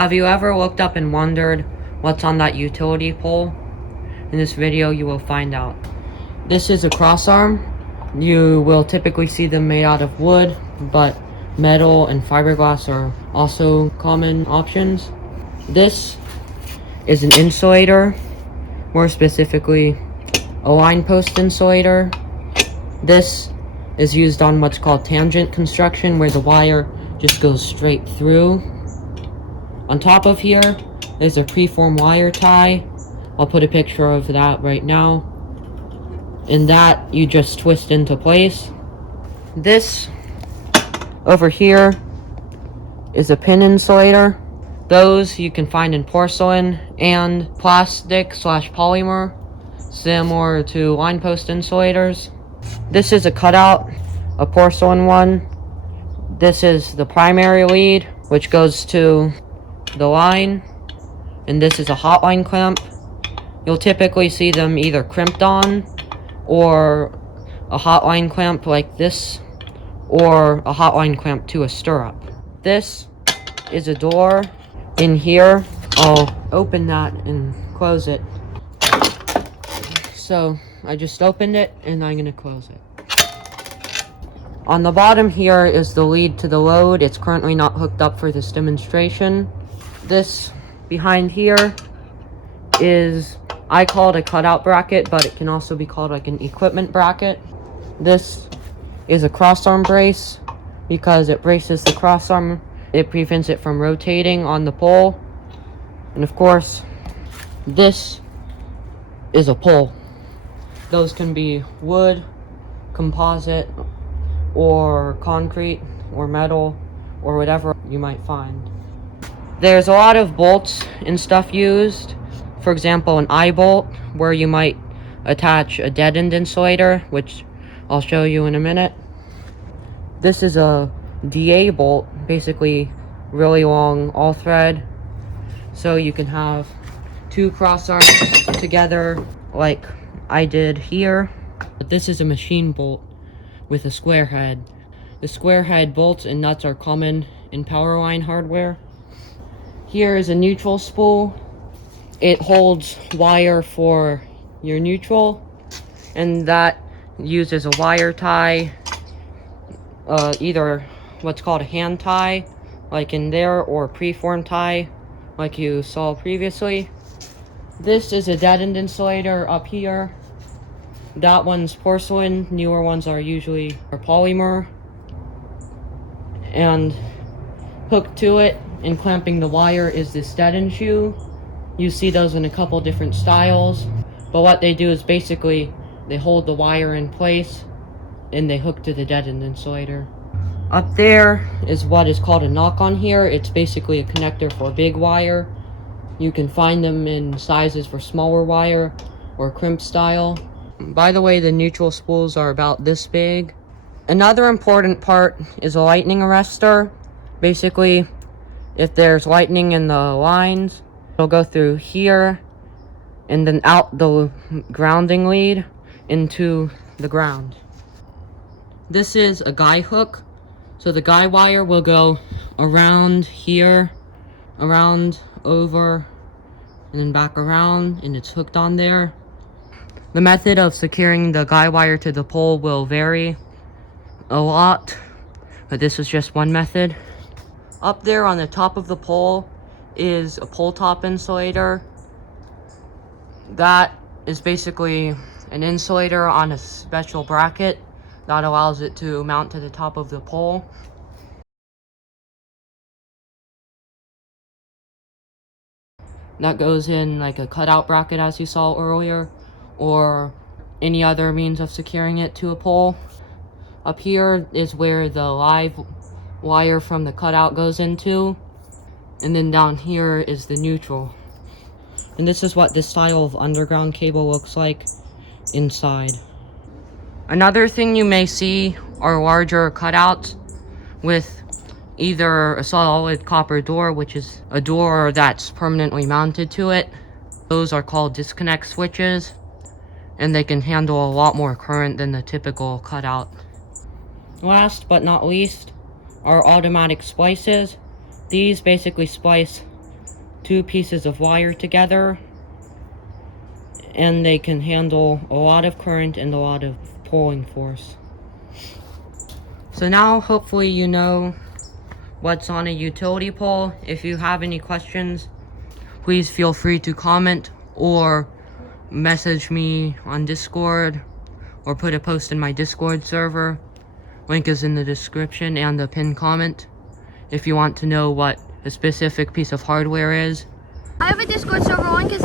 Have you ever looked up and wondered what's on that utility pole? In this video you will find out. This is a crossarm. You will typically see them made out of wood, but metal and fiberglass are also common options. This is an insulator, more specifically a line post insulator. This is used on what's called tangent construction, where the wire just goes straight through. On top of here is a preform wire tie. I'll put a picture of that right now. And that you just twist into place. This over here is a pin insulator. Those you can find in porcelain and plastic/polymer, similar to line post insulators. This is a cutout, a porcelain one. This is the primary lead, which goes to the line, and this is a hotline clamp. You'll typically see them either crimped on, or a hotline clamp like this, or a hotline clamp to a stirrup. This is a door in here. I'll open that and close it. So I just opened it and I'm gonna close it. On the bottom here is the lead to the load. It's currently not hooked up for this demonstration. This behind here is, I call it a cutout bracket, but it can also be called like an equipment bracket. This is a crossarm brace because it braces the crossarm. It prevents it from rotating on the pole. And of course, this is a pole. Those can be wood, composite, or concrete, or metal, or whatever you might find. There's a lot of bolts and stuff used. For example, an eye bolt, where you might attach a dead-end insulator, which I'll show you in a minute. This is a DA bolt, basically really long all thread, so you can have two crossarms together like I did here. But this is a machine bolt with a square head. The square head bolts and nuts are common in power line hardware. Here is a neutral spool. It holds wire for your neutral, and that uses a wire tie, either what's called a hand tie, like in there, or preform tie, like you saw previously. This is a dead-end insulator up here. That one's porcelain. Newer ones are usually polymer. And hooked to it and clamping the wire is this dead-end shoe. You see those in a couple different styles, but what they do is basically they hold the wire in place and they hook to the dead-end insulator. Up there is what is called a knock-on here. It's basically a connector for big wire. You can find them in sizes for smaller wire or crimp style. By the way, the neutral spools are about this big. Another important part is a lightning arrestor. Basically, if there's lightning in the lines, it'll go through here and then out the grounding lead into the ground. This is a guy hook. So the guy wire will go around here, around, over, and then back around, and it's hooked on there. The method of securing the guy wire to the pole will vary a lot, but this is just one method. Up there on the top of the pole is a pole top insulator. That is basically an insulator on a special bracket that allows it to mount to the top of the pole. That goes in like a cutout bracket, as you saw earlier, or any other means of securing it to a pole. Up here is where the live wire from the cutout goes into, and then down here is the neutral. And this is what this style of underground cable looks like inside. Another thing you may see are larger cutouts with either a solid copper door, which is a door that's permanently mounted to it. Those are called disconnect switches, and they can handle a lot more current than the typical cutout. Last but not least are automatic splices. These basically splice two pieces of wire together, and they can handle a lot of current and a lot of pulling force. So now hopefully you know what's on a utility pole. If you have any questions, please feel free to comment or message me on Discord or put a post in my Discord server. Link is in the description and the pinned comment if you want to know what a specific piece of hardware is. I have a Discord server, link is